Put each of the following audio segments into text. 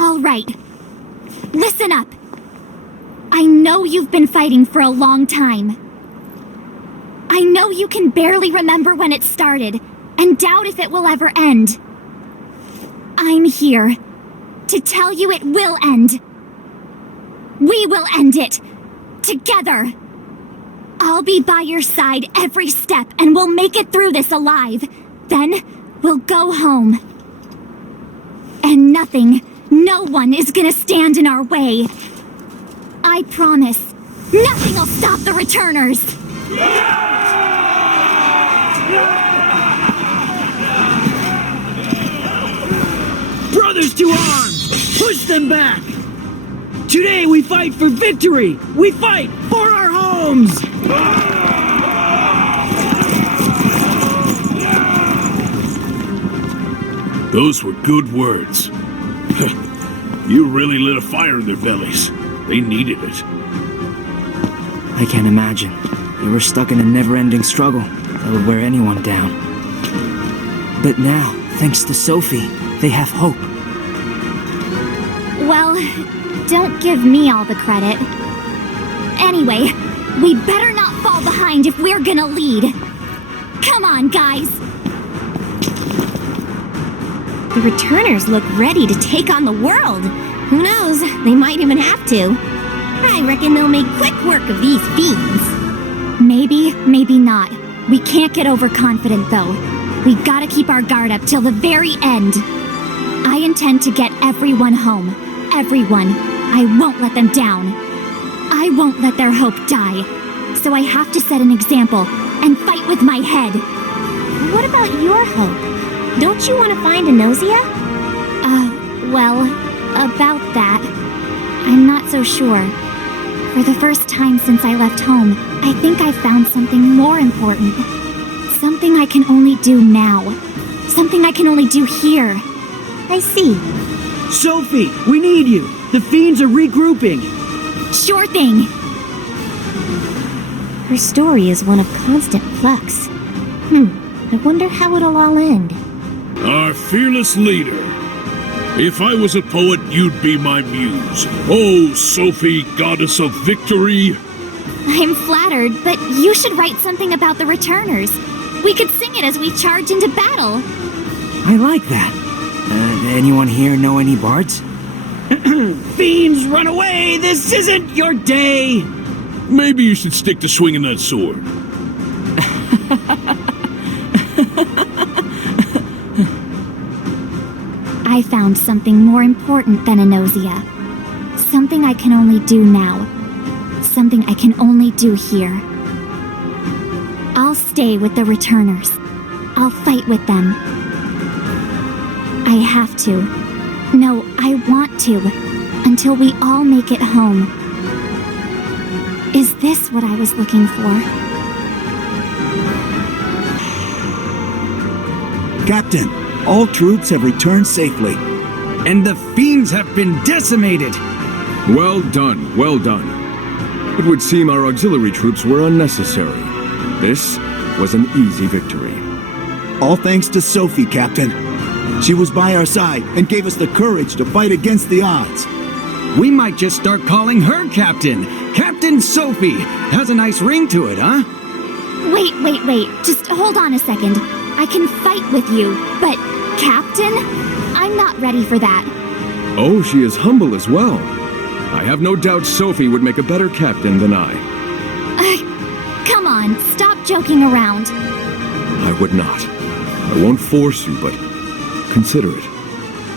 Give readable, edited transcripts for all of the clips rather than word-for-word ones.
All right. Listen up. I know you've been fighting for a long time. I know you can barely remember when it started, and doubt if it will ever end. I'm here to tell you it will end. We will end it. Together. I'll be by your side every step, and we'll make it through this alive. Then, we'll go home. And nothing, no one is gonna stand in our way. I promise, nothing'll stop the returners. Brothers to arms! Push them back! Today we fight for victory! We fight for our homes! Those were good words. You really lit a fire in their bellies. They needed it. I can't imagine. They were stuck in a never-ending struggle that would wear anyone down. But now, thanks to Sophie, they have hope. Well, don't give me all the credit. Anyway, we better not fall behind if we're gonna lead. Come on, guys! The returners look ready to take on the world. Who knows? They might even have to. I reckon they'll make quick work of these fiends. Maybe, maybe not. We can't get overconfident, though. We gotta keep our guard up till the very end. I intend to get everyone home. Everyone. I won't let them down. I won't let their hope die. So I have to set an example and fight with my head. What about your hope? Don't you want to find Anosea? Well, about that, I'm not so sure. For the first time since I left home, I think I found something more important. Something I can only do now. Something I can only do here. I see. Sophie, we need you! The fiends are regrouping! Sure thing! Her story is one of constant flux. I wonder how it'll all end. Our fearless leader. If I was a poet, you'd be my muse. Oh, Sophie, goddess of victory. I'm flattered, but you should write something about the returners. We could sing it as we charge into battle. I like that. Anyone here know any bards? Fiends, run away! This isn't your day! Maybe you should stick to swinging that sword. I found something more important than Anosea. Something I can only do now. Something I can only do here. I'll stay with the returners. I'll fight with them. I have to. No, I want to. Until we all make it home. Is this what I was looking for? Captain, all troops have returned safely. And the fiends have been decimated! Well done, well done. It would seem our auxiliary troops were unnecessary. This was an easy victory. All thanks to Sophie, Captain. She was by our side and gave us the courage to fight against the odds. We might just start calling her Captain. Captain Sophie. Has a nice ring to it, huh? Wait. Just hold on a second. I can fight with you, but Captain? I'm not ready for that. Oh, she is humble as well. I have no doubt Sophie would make a better captain than I. Come on, stop joking around. I would not. I won't force you, but consider it.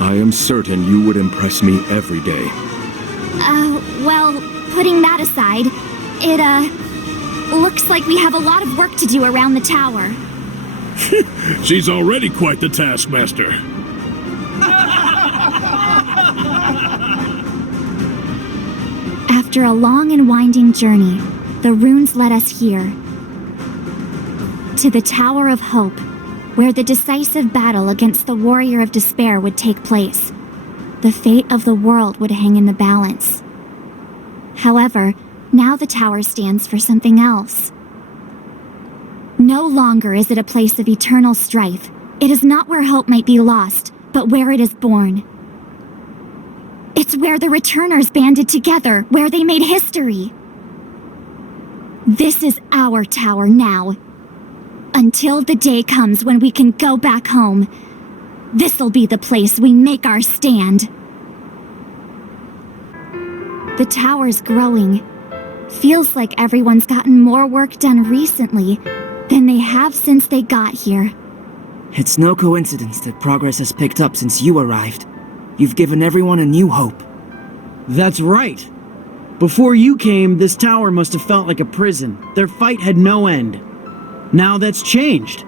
I am certain you would impress me every day. Well, putting that aside, it, looks like we have a lot of work to do around the tower. She's already quite the taskmaster. After a long and winding journey, the runes led us here. To the Tower of Hope, where the decisive battle against the Warrior of Despair would take place. The fate of the world would hang in the balance. However, now the tower stands for something else. No longer is it a place of eternal strife. It is not where hope might be lost, but where it is born. It's where the returners banded together, where they made history. This is our tower now. Until the day comes when we can go back home, this'll be the place we make our stand. The tower's growing. Feels like everyone's gotten more work done recently than they have since they got here. It's no coincidence that progress has picked up since you arrived. You've given everyone a new hope. That's right. Before you came, this tower must have felt like a prison. Their fight had no end. Now that's changed.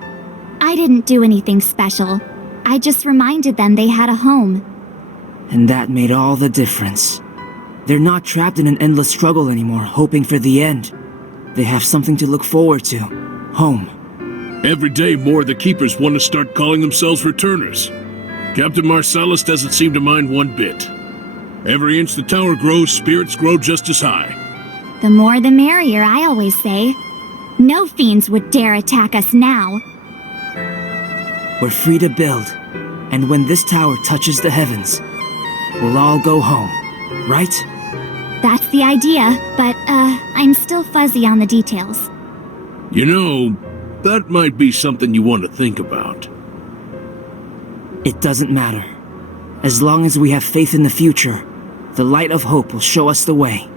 I didn't do anything special. I just reminded them they had a home. And that made all the difference. They're not trapped in an endless struggle anymore, hoping for the end. They have something to look forward to. Home. Every day more of the Keepers want to start calling themselves returners. Captain Marcellus doesn't seem to mind one bit. Every inch the tower grows, spirits grow just as high. The more the merrier, I always say. No fiends would dare attack us now. We're free to build. And when this tower touches the heavens, we'll all go home, right? That's the idea, but, I'm still fuzzy on the details. You know, that might be something you want to think about. It doesn't matter. As long as we have faith in the future, the light of hope will show us the way.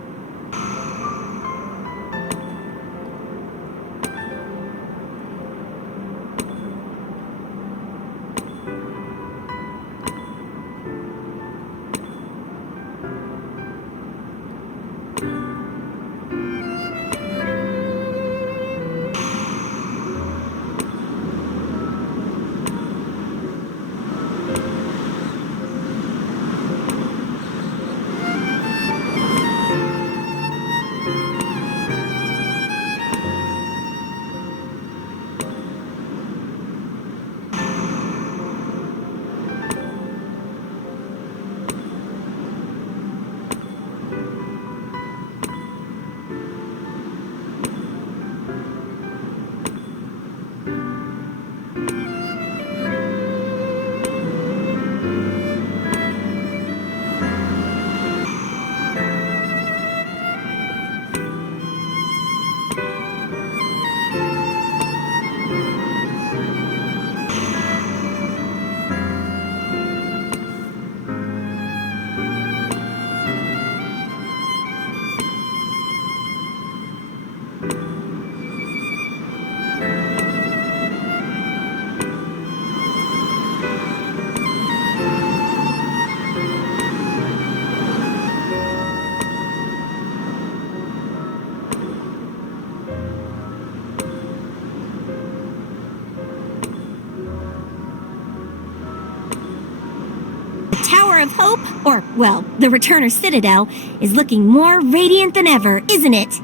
Tower of Hope, or, well, the Returner Citadel, is looking more radiant than ever, isn't it?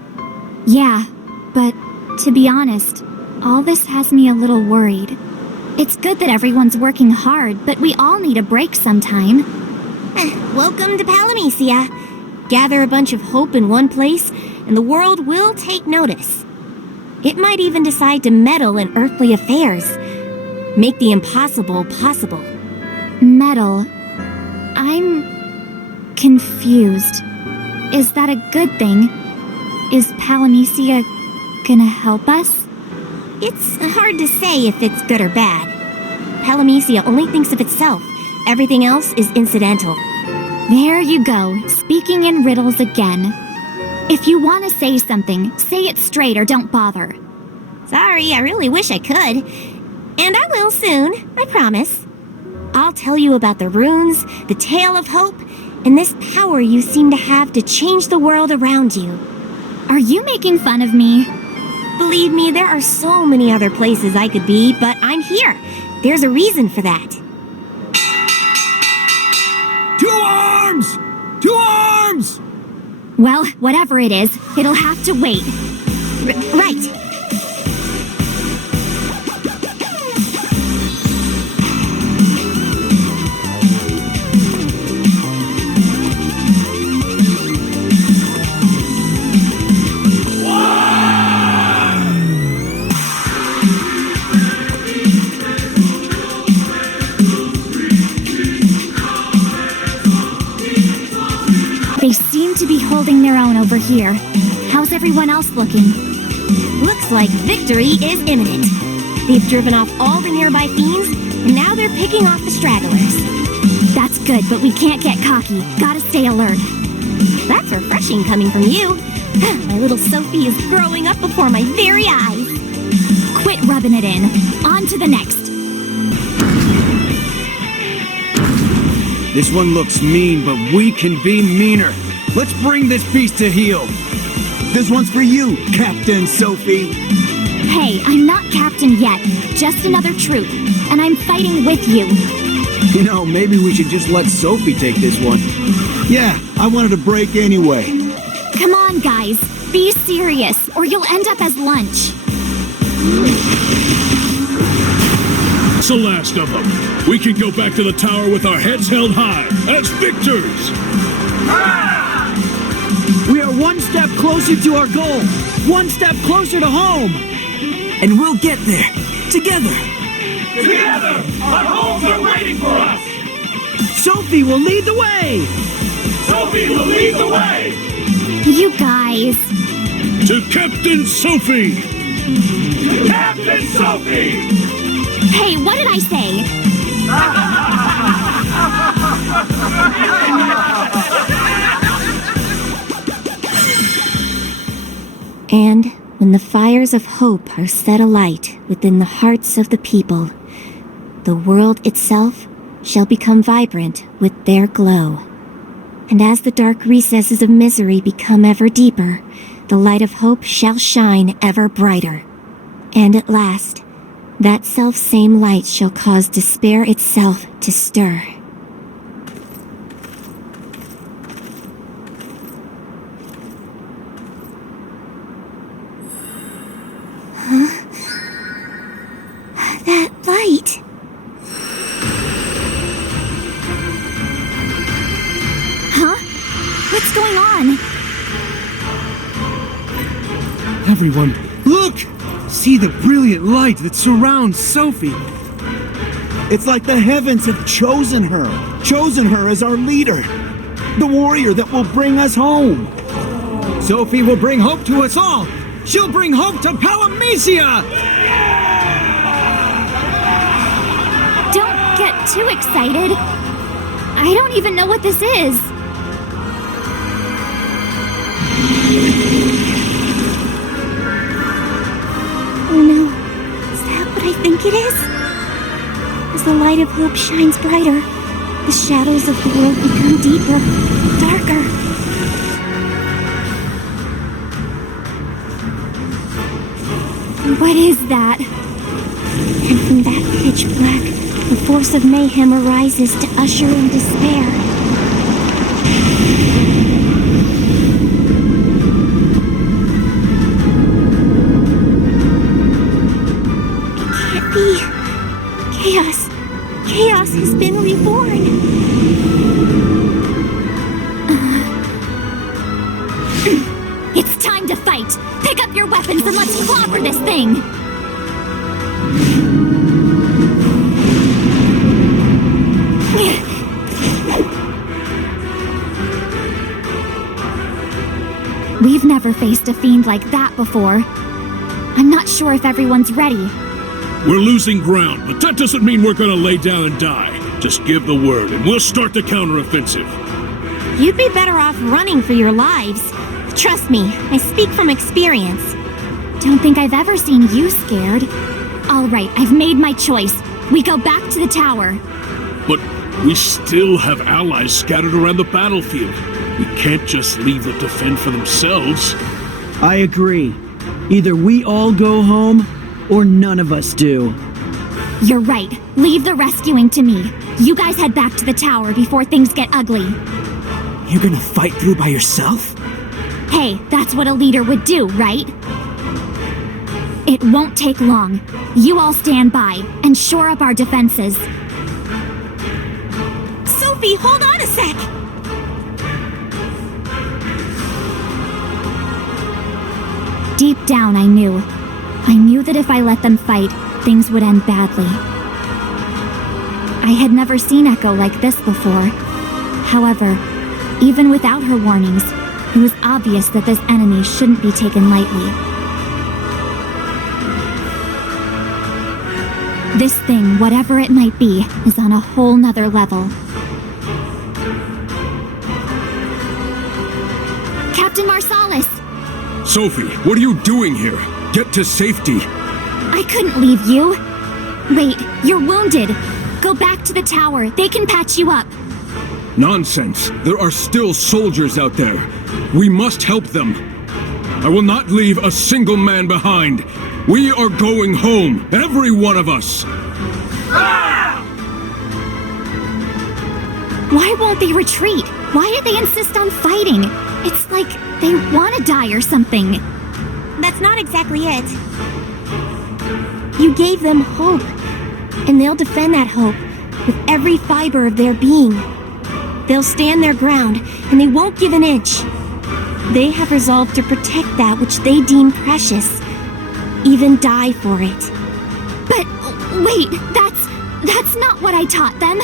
Yeah, but to be honest, all this has me a little worried. It's good that everyone's working hard, but we all need a break sometime. Welcome to Palamecia. Gather a bunch of hope in one place, and the world will take notice. It might even decide to meddle in earthly affairs. Make the impossible possible. Metal. I'm confused. Is that a good thing? Is Palamecia gonna help us? It's hard to say if it's good or bad. Palamecia only thinks of itself. Everything else is incidental. There you go, speaking in riddles again. If you want to say something, say it straight or don't bother. Sorry, I really wish I could. And I will soon, I promise. I'll tell you about the runes, the tale of hope, and this power you seem to have to change the world around you. Are you making fun of me? Believe me, there are so many other places I could be, but I'm here. There's a reason for that. To arms! To arms! Well, whatever it is, it'll have to wait. Right. They seem to be holding their own over here. How's everyone else looking? Looks like victory is imminent. They've driven off all the nearby fiends, and now they're picking off the stragglers. That's good, but we can't get cocky. Gotta stay alert. That's refreshing coming from you. My little Sophie is growing up before my very eyes. Quit rubbing it in. On to the next. This one looks mean, but we can be meaner. Let's bring this beast to heel. This one's for you, Captain Sophie. Hey, I'm not captain yet. Just another troop. And I'm fighting with you. You know, maybe we should just let Sophie take this one. Yeah, I wanted a break anyway. Come on, guys. Be serious, or you'll end up as lunch. It's the last of them. We can go back to the tower with our heads held high as victors. We are one step closer to our goal. One step closer to home. And we'll get there, together. Together, our homes are waiting for us. Sophie will lead the way. Sophie will lead the way. You guys. To Captain Sophie. Captain Sophie. Hey, what did I say? And when the fires of hope are set alight within the hearts of the people, the world itself shall become vibrant with their glow. And as the dark recesses of misery become ever deeper, the light of hope shall shine ever brighter. And at last, that self-same light shall cause despair itself to stir. That light. Huh? What's going on? Everyone, look! See the brilliant light that surrounds Sophie. It's like the heavens have chosen her as our leader, the warrior that will bring us home. Sophie will bring hope to us all. She'll bring hope to Palamecia! Don't get too excited. I don't even know what this is. Oh no, is that what I think it is? As the light of hope shines brighter, the shadows of the world become deeper, darker. What is that? And from that pitch black, the force of mayhem arises to usher in despair. Chaos has been reborn. It's time to fight. Pick up your weapons and let's clobber this thing. We've never faced a fiend like that before. I'm not sure if everyone's ready. We're losing ground, but that doesn't mean we're gonna lay down and die. Just give the word and we'll start the counteroffensive. You'd be better off running for your lives. Trust me, I speak from experience. Don't think I've ever seen you scared. All right, I've made my choice. We go back to the tower. But we still have allies scattered around the battlefield. We can't just leave them to fend for themselves. I agree. Either we all go home, or none of us do. You're right. Leave the rescuing to me. You guys head back to the tower before things get ugly. You're gonna fight through by yourself? Hey, that's what a leader would do, right? It won't take long. You all stand by and shore up our defenses. Sophie, hold on a sec! Deep down, I knew. I knew that if I let them fight, things would end badly. I had never seen Echo like this before. However, Even without her warnings, it was obvious that this enemy shouldn't be taken lightly. This thing, whatever it might be, is on a whole nother level. Captain Marsalis! Sophie, what are you doing here? Get to safety. I couldn't leave you. Wait, you're wounded. Go back to the tower. They can patch you up. Nonsense. There are still soldiers out there. We must help them. I will not leave a single man behind. We are going home, every one of us. Why won't they retreat? Why do they insist on fighting? It's like they want to die or something. That's not exactly it. You gave them hope, and they'll defend that hope with every fiber of their being. They'll stand their ground, and they won't give an inch. They have resolved to protect that which they deem precious, even die for it. But wait, that's not what I taught them.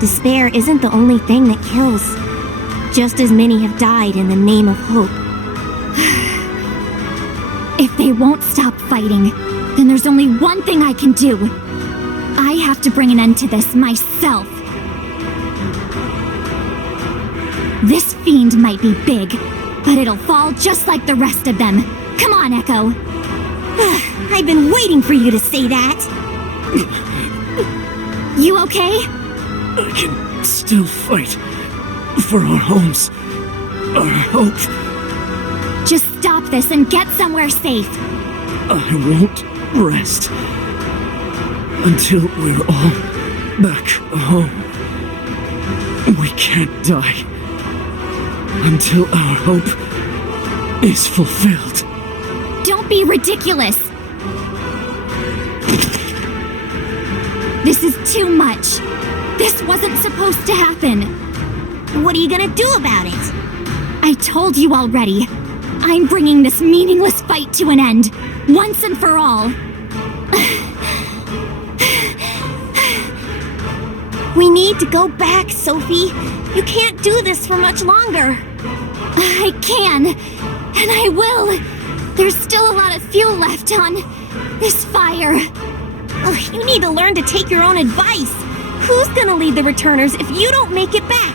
Despair isn't the only thing that kills. Just as many have died in the name of hope. If they won't stop fighting, then there's only one thing I can do. I have to bring an end to this myself. This fiend might be big, but it'll fall just like the rest of them. Come on, Echo. I've been waiting for you to say that. You okay? I can still fight for our homes, our hope. Just stop this and get somewhere safe. I won't rest until we're all back home. We can't die until our hope is fulfilled. Don't be ridiculous. This is too much. This wasn't supposed to happen. What are you gonna do about it? I told you already. I'm bringing this meaningless fight to an end, once and for all. We need to go back, Sophie. You can't do this for much longer. I can, and I will. There's still a lot of fuel left on this fire. Ugh, you need to learn to take your own advice. Who's gonna lead the returners if you don't make it back?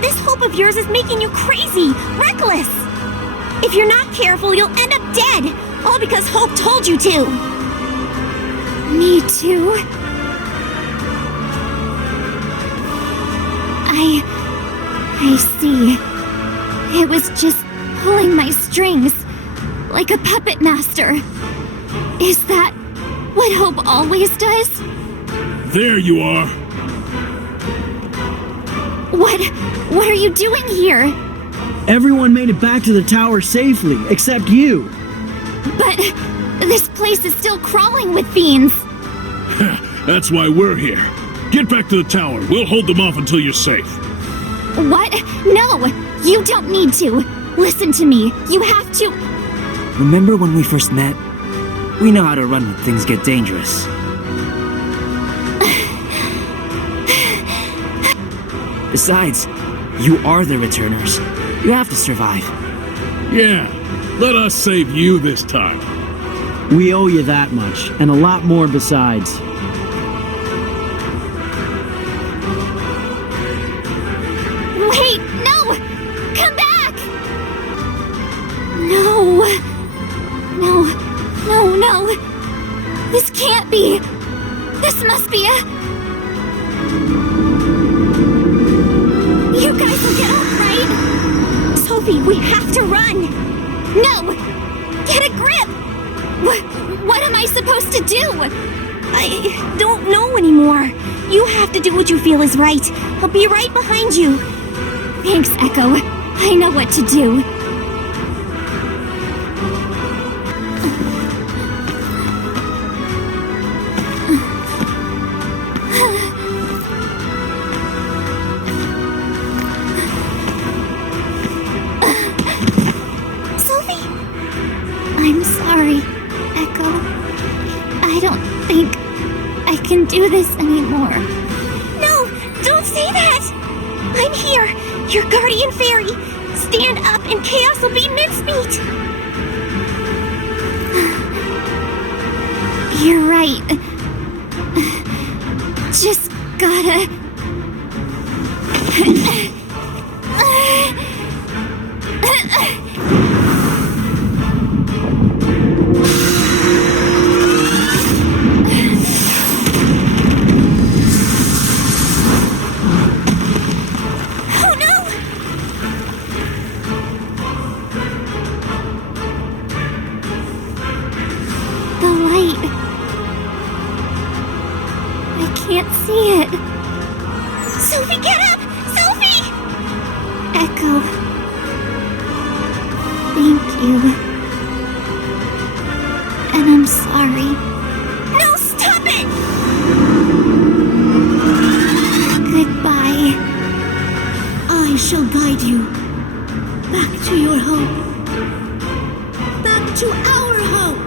This hope of yours is making you crazy, reckless. If you're not careful, you'll end up dead, all because Hope told you to. Me too? I see. It was just pulling my strings, like a puppet master. Is that what Hope always does? There you are. What are you doing here? Everyone made it back to the tower safely, except you. But this place is still crawling with fiends. That's why we're here. Get back to the tower. We'll hold them off until you're safe. What? No, you don't need to. Listen to me. You have to. Remember when we first met? We know how to run when things get dangerous. Besides, you are the returners. You have to survive. Yeah, let us save you this time. We owe you that much, and a lot more besides. Wait, no! Come back! No. No. This can't be. This must be a... You guys will get up, right? Sophie, we have to run. No! Get a grip! What am I supposed to do? I don't know anymore. You have to do what you feel is right. I'll be right behind you. Thanks, Echo. I know what to do. Sophie? I'm sorry, Echo. I don't think I can do this anymore. No, don't say that. I'm here. Your guardian fairy! Stand up and chaos will be mincemeat! You're right. Just gotta... Oh no! The light. I can't see it. Sophie, get up! Sophie! Echo. Thank you. And I'm sorry. No, stop it! Goodbye. I shall guide you back to your hope. Back to our hope.